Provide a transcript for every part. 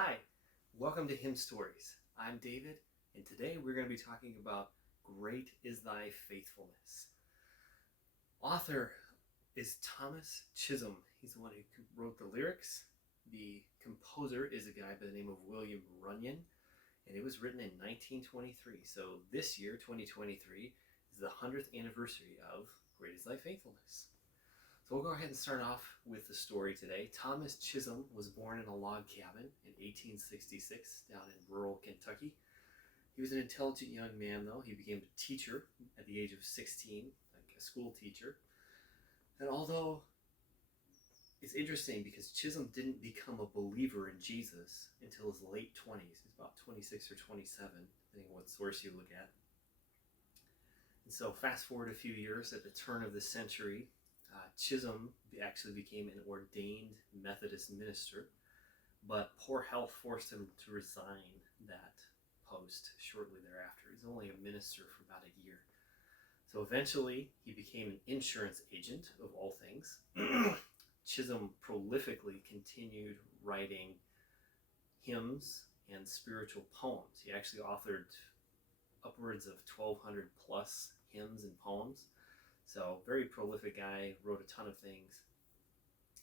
Hi, welcome to Hymn Stories. I'm David, and today we're going to be talking about Great is Thy Faithfulness. Author is Thomas Chisholm. He's the one who wrote the lyrics. The composer is a guy by the name of William Runyon, and it was written in 1923. So this year, 2023, is the 100th anniversary of Great is Thy Faithfulness. So we'll go ahead and start off with the story today. Thomas Chisholm was born in a log cabin in 1866 down in rural Kentucky. He was an intelligent young man, though. He became a teacher at the age of 16, like a school teacher. And although it's interesting because Chisholm didn't become a believer in Jesus until his late 20s. He's about 26 or 27, depending on what source you look at. And so fast forward a few years, at the turn of the century, Chisholm actually became an ordained Methodist minister, but poor health forced him to resign that post shortly thereafter. He was only a minister for about a year. So eventually he became an insurance agent, of all things. Chisholm prolifically continued writing hymns and spiritual poems. He actually authored upwards of 1,200 plus hymns and poems. So very prolific guy, wrote a ton of things.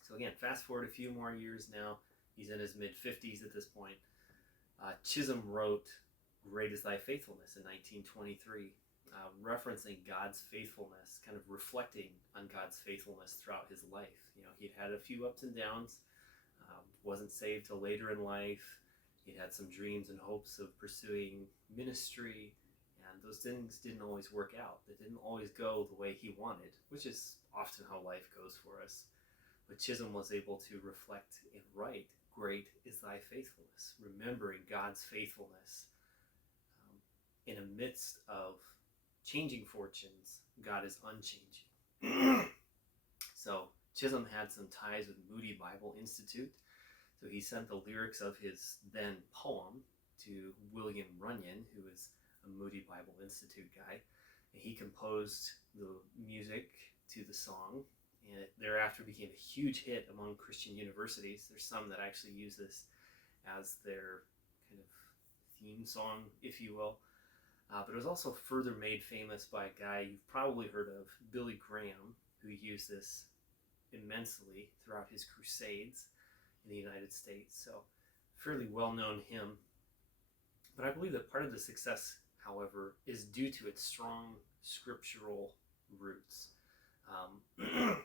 So again, fast forward a few more years now. He's in his mid-50s at this point. Chisholm wrote Great is Thy Faithfulness in 1923, referencing God's faithfulness, kind of reflecting on God's faithfulness throughout his life. You know, he'd had a few ups and downs, wasn't saved till later in life. He'd had some dreams and hopes of pursuing ministry, and those things didn't always work out. They didn't always go the way he wanted, which is often how life goes for us. But Chisholm was able to reflect and write, Great is Thy Faithfulness, remembering God's faithfulness. In the midst of changing fortunes, God is unchanging. So Chisholm had some ties with Moody Bible Institute, so he sent the lyrics of his then poem to William Runyon, who was a Moody Bible Institute guy, and he composed the music to the song, and it thereafter became a huge hit among Christian universities. There's some that actually use this as their kind of theme song, if you will. But it was also further made famous by a guy you've probably heard of, Billy Graham, who used this immensely throughout his crusades in the United States. So fairly well-known hymn. But I believe that part of the success, however, is due to its strong scriptural roots. I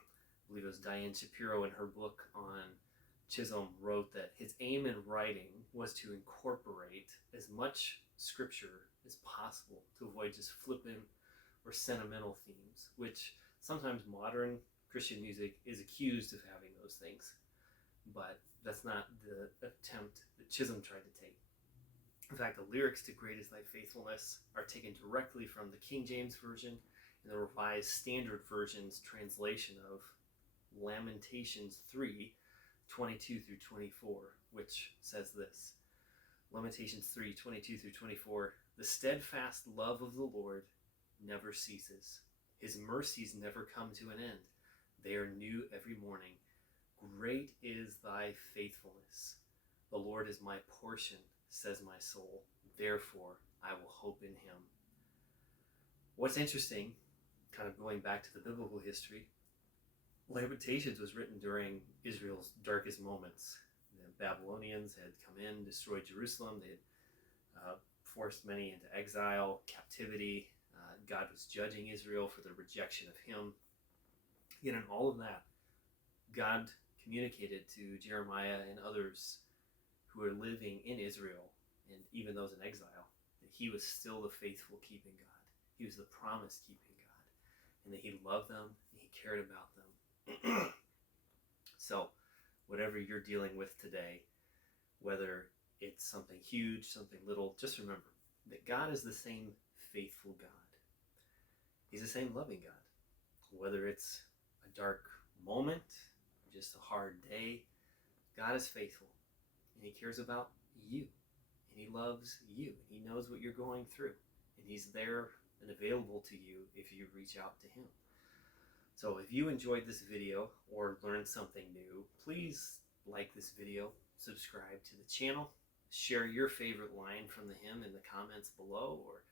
believe it was Diane Shapiro in her book on Chisholm wrote that his aim in writing was to incorporate as much scripture as possible to avoid just flippant or sentimental themes, which sometimes modern Christian music is accused of having those things. But that's not the attempt that Chisholm tried to take. In fact, the lyrics to Great is Thy Faithfulness are taken directly from the King James Version and the Revised Standard Version's translation of Lamentations 3, 22 through 24, which says this. Lamentations 3, 22 through 24, the steadfast love of the Lord never ceases. His mercies never come to an end. They are new every morning. Great is thy faithfulness. The Lord is my portion, says my soul. Therefore, I will hope in him. What's interesting, kind of going back to the biblical history, Lamentations was written during Israel's darkest moments. The Babylonians had come in, destroyed Jerusalem. They had forced many into exile, captivity. God was judging Israel for their rejection of him. Yet in all of that, God communicated to Jeremiah and others who were living in Israel, and even those in exile, that he was still the faithful keeping God. He was the promise keeping God, and that he loved them and he cared about them. So whatever you're dealing with today, whether it's something huge, something little, just remember that God is the same faithful God. He's the same loving God. Whether it's a dark moment, or just a hard day, God is faithful, and he cares about you, and he loves you, and he knows what you're going through, and he's there and available to you if you reach out to him. So if you enjoyed this video or learned something new, please like this video, subscribe to the channel, share your favorite line from the hymn in the comments below, or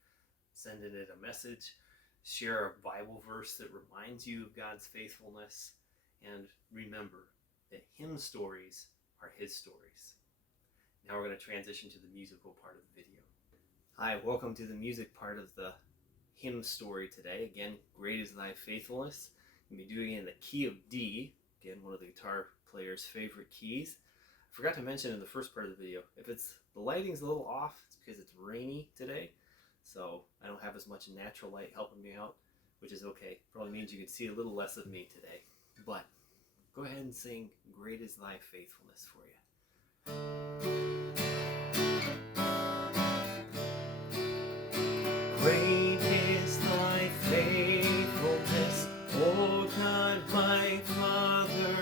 send it a message. Share a Bible verse that reminds you of God's faithfulness. And remember that hymn stories are His stories. Now we're going to transition to the musical part of the video. Hi, welcome to the music part of the hymn story today. Again, great is thy faithfulness. We'll be doing it in the key of D. Again, one of the guitar player's favorite keys. I forgot to mention in the first part of the video, if the lighting's a little off, it's because it's rainy today. So I don't have as much natural light helping me out, which is okay. Probably means you can see a little less of me today. But go ahead and sing Great is Thy Faithfulness for you. Great is thy faithfulness, O God my Father.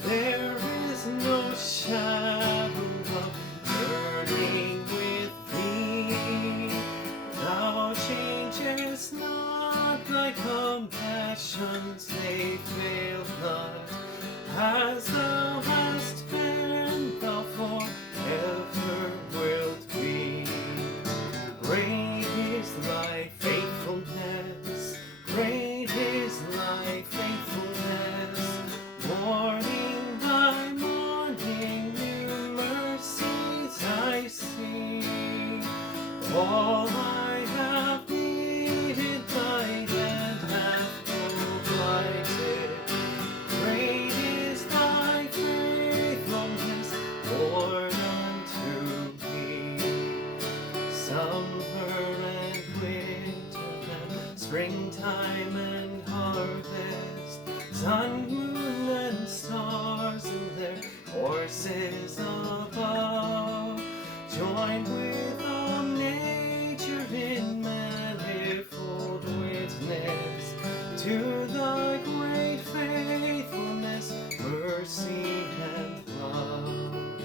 There is no shadow of turning with thee. Thou changest not, thy compassions they fail not. As thou hast been, thou forever wilt be. Great is thy faithfulness, great is thy faithfulness. Morning by morning, new mercies I see. All I have needed, thy hand hath provided. Great is thy faithfulness, Lord, unto me. Summer and winter and springtime and harvest, sun, moon, and stars in their courses above, join with all nature in manifold witness to thy great faithfulness, mercy, and love.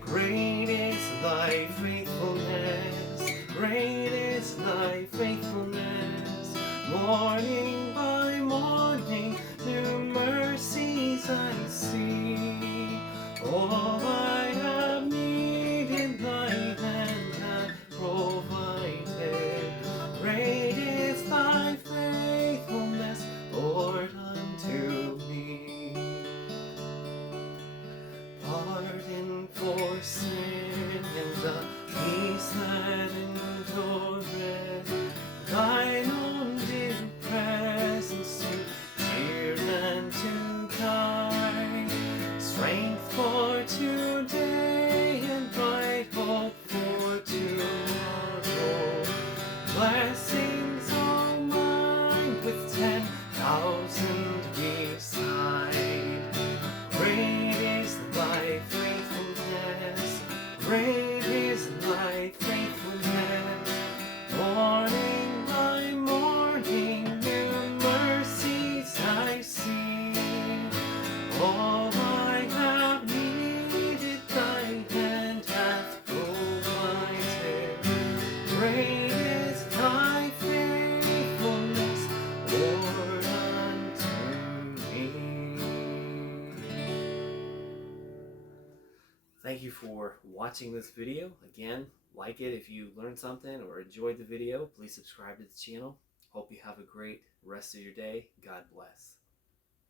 Great is thy faithfulness, great is thy faithfulness. Morning by morning, new mercies I see. All I have needed, thy hand hath provided. Great is thy faithfulness, Lord, unto me. Pardon for sin and the peace that endureth, thine own dear presence to cheer and to guide, strength for today and bright hope for tomorrow. Blessings all mine with 10,000 beside. Great is thy faithfulness, great is thy faithfulness. Morning by morning, new mercies I see. All I have needed, thy hand hath provided. Great is thy faithfulness, Lord, unto me. Thank you for watching this video. Again, like it if you learned something or enjoyed the video. Please subscribe to the channel. Hope you have a great rest of your day. God bless.